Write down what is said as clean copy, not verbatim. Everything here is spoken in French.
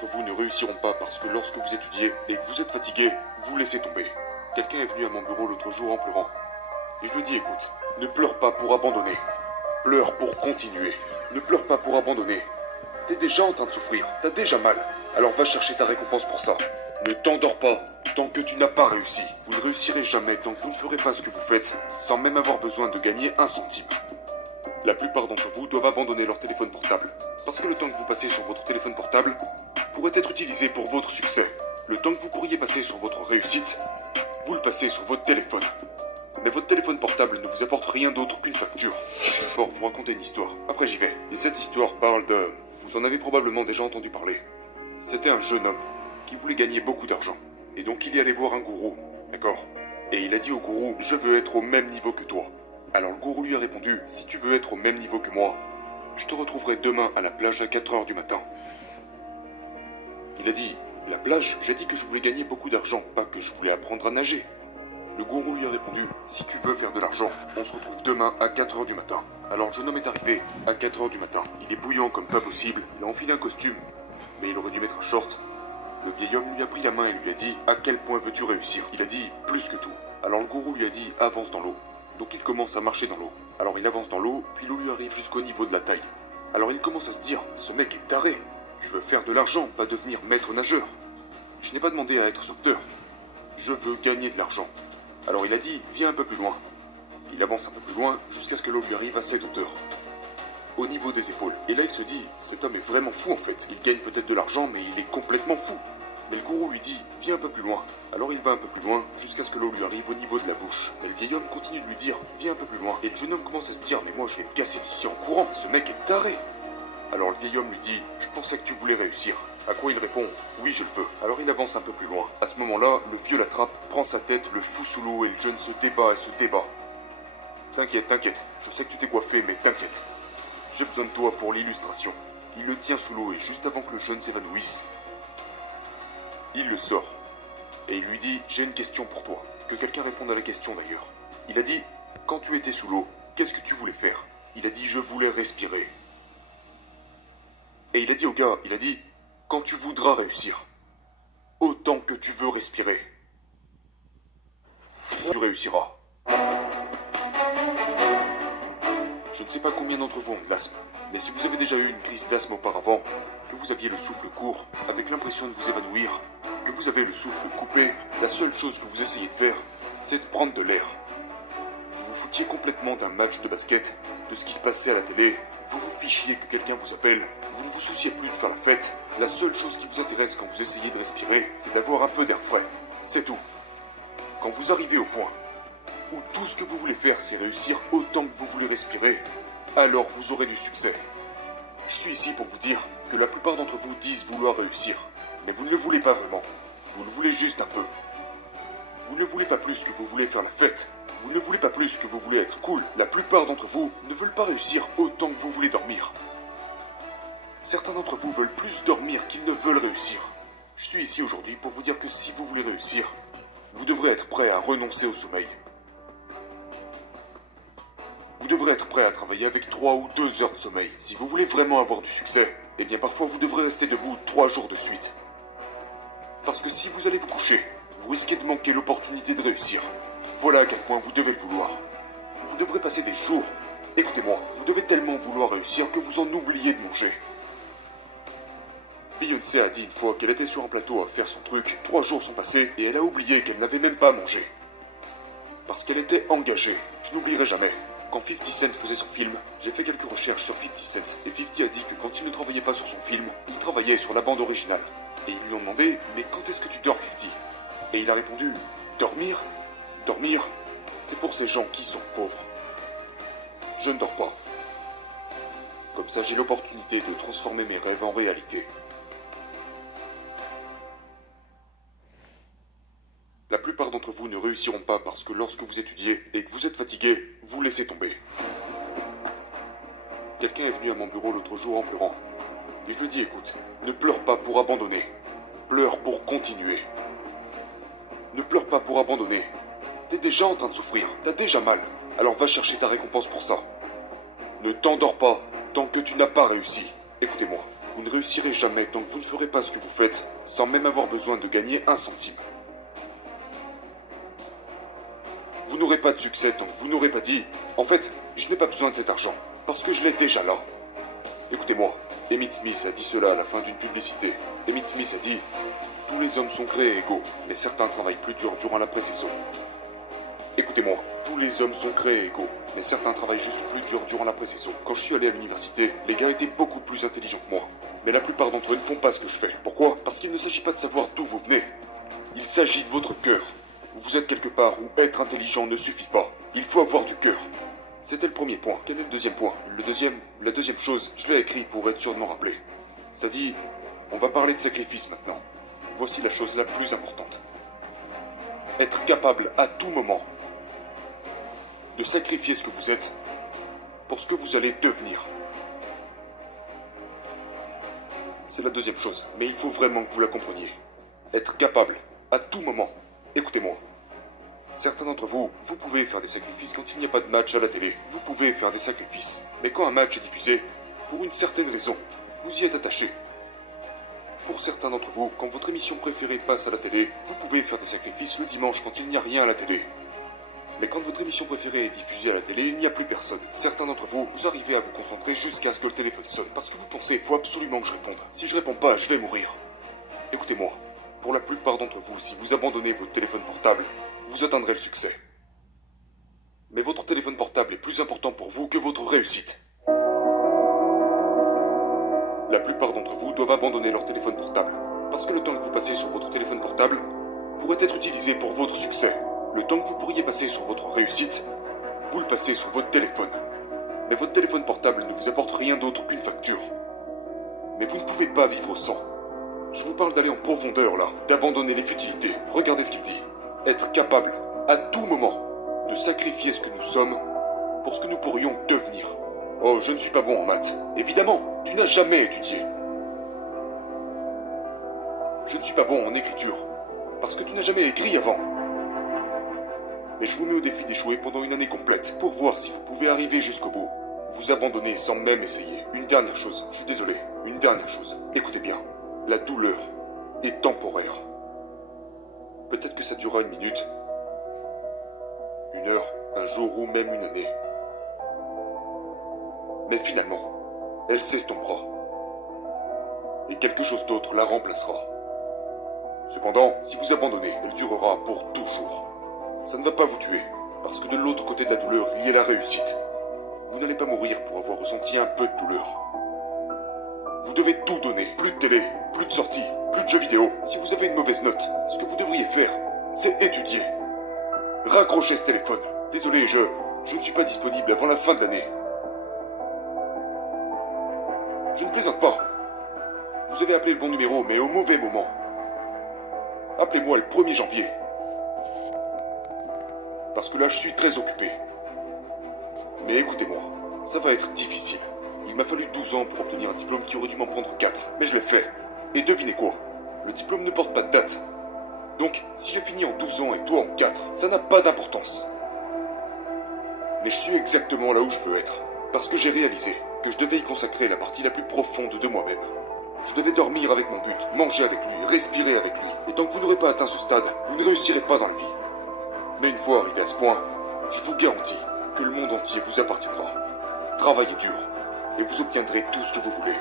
d'entre vous ne réussiront pas parce que lorsque vous étudiez et que vous êtes fatigué, vous laissez tomber. Quelqu'un est venu à mon bureau l'autre jour en pleurant. Et je lui dis, écoute, ne pleure pas pour abandonner. Pleure pour continuer. Ne pleure pas pour abandonner. T'es déjà en train de souffrir, t'as déjà mal. Alors va chercher ta récompense pour ça. Ne t'endors pas tant que tu n'as pas réussi. Vous ne réussirez jamais tant que vous ne ferez pas ce que vous faites, sans même avoir besoin de gagner un centime. La plupart d'entre vous doivent abandonner leur téléphone portable. Parce que le temps que vous passez sur votre téléphone portable pourrait être utilisé pour votre succès. Le temps que vous pourriez passer sur votre réussite, vous le passez sur votre téléphone. Mais votre téléphone portable ne vous apporte rien d'autre qu'une facture. Bon, vous racontez une histoire. Après j'y vais. Et cette histoire parle de... Vous en avez probablement déjà entendu parler. C'était un jeune homme qui voulait gagner beaucoup d'argent. Et donc il y allait voir un gourou, d'accord? Et il a dit au gourou, je veux être au même niveau que toi. Alors le gourou lui a répondu, si tu veux être au même niveau que moi, je te retrouverai demain à la plage à 4 heures du matin. Il a dit, la plage, j'ai dit que je voulais gagner beaucoup d'argent, pas que je voulais apprendre à nager. Le gourou lui a répondu, si tu veux faire de l'argent, on se retrouve demain à 4 heures du matin. Alors le jeune homme est arrivé à 4 heures du matin. Il est bouillant comme pas possible, il a enfilé un costume, mais il aurait dû mettre un short. Le vieil homme lui a pris la main et lui a dit, à quel point veux-tu réussir? Il a dit, plus que tout. Alors le gourou lui a dit, avance dans l'eau. Donc il commence à marcher dans l'eau. Alors il avance dans l'eau, puis l'eau lui arrive jusqu'au niveau de la taille. Alors il commence à se dire, ce mec est taré. Je veux faire de l'argent, pas devenir maître nageur. Je n'ai pas demandé à être sauveteur. Je veux gagner de l'argent. Alors il a dit, viens un peu plus loin. Il avance un peu plus loin, jusqu'à ce que l'eau lui arrive à cette hauteur. Au niveau des épaules. Et là il se dit, cet homme est vraiment fou en fait. Il gagne peut-être de l'argent, mais il est complètement fou. Mais le gourou lui dit, viens un peu plus loin. Alors il va un peu plus loin, jusqu'à ce que l'eau lui arrive au niveau de la bouche. Mais le vieil homme continue de lui dire, viens un peu plus loin. Et le jeune homme commence à se dire, mais moi je vais me casser d'ici en courant, ce mec est taré. Alors le vieil homme lui dit, je pensais que tu voulais réussir. À quoi il répond, oui je le veux. Alors il avance un peu plus loin. À ce moment-là, le vieux l'attrape, prend sa tête, le fout sous l'eau et le jeune se débat et se débat. T'inquiète, t'inquiète, je sais que tu t'es coiffé, mais t'inquiète. J'ai besoin de toi pour l'illustration. Il le tient sous l'eau et juste avant que le jeune s'évanouisse, il le sort. Et il lui dit, j'ai une question pour toi. Que quelqu'un réponde à la question d'ailleurs. Il a dit, quand tu étais sous l'eau, qu'est-ce que tu voulais faire? Il a dit, je voulais respirer. Et il a dit au gars, il a dit, quand tu voudras réussir, autant que tu veux respirer, tu réussiras. Je ne sais pas combien d'entre vous ont de l'asthme, mais si vous avez déjà eu une crise d'asthme auparavant, que vous aviez le souffle court, avec l'impression de vous évanouir, que vous avez le souffle coupé, la seule chose que vous essayez de faire, c'est de prendre de l'air. Vous vous foutiez complètement d'un match de basket, de ce qui se passait à la télé, vous vous fichiez que quelqu'un vous appelle, vous ne vous souciez plus de faire la fête, la seule chose qui vous intéresse quand vous essayez de respirer, c'est d'avoir un peu d'air frais. C'est tout. Quand vous arrivez au point où tout ce que vous voulez faire, c'est réussir autant que vous voulez respirer, alors vous aurez du succès. Je suis ici pour vous dire que la plupart d'entre vous disent vouloir réussir, mais vous ne le voulez pas vraiment. Vous le voulez juste un peu. Vous ne voulez pas plus que vous voulez faire la fête. Vous ne voulez pas plus que vous voulez être cool. La plupart d'entre vous ne veulent pas réussir autant que vous voulez dormir. Certains d'entre vous veulent plus dormir qu'ils ne veulent réussir. Je suis ici aujourd'hui pour vous dire que si vous voulez réussir, vous devrez être prêt à renoncer au sommeil. Vous devrez être prêt à travailler avec 3 ou 2 heures de sommeil. Si vous voulez vraiment avoir du succès, eh bien parfois vous devrez rester debout 3 jours de suite. Parce que si vous allez vous coucher, vous risquez de manquer l'opportunité de réussir. Voilà à quel point vous devez le vouloir. Vous devrez passer des jours. Écoutez-moi, vous devez tellement vouloir réussir que vous en oubliez de manger. Beyoncé a dit une fois qu'elle était sur un plateau à faire son truc, 3 jours sont passés et elle a oublié qu'elle n'avait même pas mangé. Parce qu'elle était engagée. Je n'oublierai jamais. Quand 50 Cent faisait son film, j'ai fait quelques recherches sur 50 Cent. Et 50 a dit que quand il ne travaillait pas sur son film, il travaillait sur la bande originale. Et ils lui ont demandé, mais quand est-ce que tu dors 50? Et il a répondu, dormir? Dormir, c'est pour ces gens qui sont pauvres. Je ne dors pas. Comme ça, j'ai l'opportunité de transformer mes rêves en réalité. La plupart d'entre vous ne réussiront pas parce que lorsque vous étudiez et que vous êtes fatigué, vous laissez tomber. Quelqu'un est venu à mon bureau l'autre jour en pleurant. Et je lui dis, écoute, ne pleure pas pour abandonner. Pleure pour continuer. Ne pleure pas pour abandonner. T'es déjà en train de souffrir, t'as déjà mal. Alors va chercher ta récompense pour ça. Ne t'endors pas tant que tu n'as pas réussi. Écoutez-moi, Vous ne réussirez jamais tant que vous ne ferez pas ce que vous faites, sans même avoir besoin de gagner un centime. Vous n'aurez pas de succès tant que vous n'aurez pas dit « En fait, je n'ai pas besoin de cet argent, parce que je l'ai déjà là. » Écoutez-moi, Emmitt Smith a dit cela à la fin d'une publicité. Emmitt Smith a dit « Tous les hommes sont créés égaux, mais certains travaillent plus dur durant la pré-saison. » Écoutez-moi, tous les hommes sont créés égaux, mais certains travaillent juste plus dur durant la pré-saison. Quand je suis allé à l'université, les gars étaient beaucoup plus intelligents que moi. Mais la plupart d'entre eux ne font pas ce que je fais. Pourquoi? Parce qu'il ne s'agit pas de savoir d'où vous venez. Il s'agit de votre cœur. Vous êtes quelque part où être intelligent ne suffit pas. Il faut avoir du cœur. C'était le premier point. Quel est le deuxième point? La deuxième chose, je l'ai écrit pour être sûr de m'en rappeler. Ça dit, on va parler de sacrifice maintenant. Voici la chose la plus importante. Être capable à tout moment de sacrifier ce que vous êtes pour ce que vous allez devenir. C'est la deuxième chose, mais il faut vraiment que vous la compreniez. Être capable à tout moment. Écoutez-moi. Certains d'entre vous, vous pouvez faire des sacrifices quand il n'y a pas de match à la télé. Vous pouvez faire des sacrifices. Mais quand un match est diffusé, pour une certaine raison, vous y êtes attaché. Pour certains d'entre vous, quand votre émission préférée passe à la télé, vous pouvez faire des sacrifices le dimanche quand il n'y a rien à la télé. Mais quand votre émission préférée est diffusée à la télé, il n'y a plus personne. Certains d'entre vous, vous arrivez à vous concentrer jusqu'à ce que le téléphone sonne. Parce que vous pensez, il faut absolument que je réponde. Si je réponds pas, je vais mourir. Écoutez-moi. Pour la plupart d'entre vous, si vous abandonnez votre téléphone portable, vous atteindrez le succès. Mais votre téléphone portable est plus important pour vous que votre réussite. La plupart d'entre vous doivent abandonner leur téléphone portable. Parce que le temps que vous passez sur votre téléphone portable pourrait être utilisé pour votre succès. Le temps que vous pourriez passer sur votre réussite, vous le passez sur votre téléphone. Mais votre téléphone portable ne vous apporte rien d'autre qu'une facture. Mais vous ne pouvez pas vivre sans. Je vous parle d'aller en profondeur là, d'abandonner les futilités. Regardez ce qu'il dit. Être capable, à tout moment, de sacrifier ce que nous sommes pour ce que nous pourrions devenir. Oh, je ne suis pas bon en maths. Évidemment, tu n'as jamais étudié. Je ne suis pas bon en écriture, parce que tu n'as jamais écrit avant. Mais je vous mets au défi d'échouer pendant une année complète, pour voir si vous pouvez arriver jusqu'au bout. Vous abandonner sans même essayer. Une dernière chose, je suis désolé, une dernière chose. Écoutez bien, la douleur est temporaire. Peut-être que ça durera une minute, une heure, un jour ou même une année. Mais finalement, elle s'estompera. Et quelque chose d'autre la remplacera. Cependant, si vous abandonnez, elle durera pour toujours. Ça ne va pas vous tuer, parce que de l'autre côté de la douleur, il y a la réussite. Vous n'allez pas mourir pour avoir ressenti un peu de douleur. Vous devez tout donner. Plus de télé, plus de sorties, plus de jeux vidéo. Si vous avez une mauvaise note, ce que vous devriez faire, c'est étudier. Raccrochez ce téléphone. Désolé, je ne suis pas disponible avant la fin de l'année. Je ne plaisante pas. Vous avez appelé le bon numéro, mais au mauvais moment. Appelez-moi le 1er janvier. Parce que là, je suis très occupé. Mais écoutez-moi, ça va être difficile. Il m'a fallu 12 ans pour obtenir un diplôme qui aurait dû m'en prendre 4. Mais je l'ai fait. Et devinez quoi? Le diplôme ne porte pas de date. Donc, si j'ai fini en 12 ans et toi en 4, ça n'a pas d'importance. Mais je suis exactement là où je veux être. Parce que j'ai réalisé que je devais y consacrer la partie la plus profonde de moi-même. Je devais dormir avec mon but, manger avec lui, respirer avec lui. Et tant que vous n'aurez pas atteint ce stade, vous ne réussirez pas dans la vie. Mais une fois arrivé à ce point, je vous garantis que le monde entier vous appartiendra. Travaillez dur, et vous obtiendrez tout ce que vous voulez.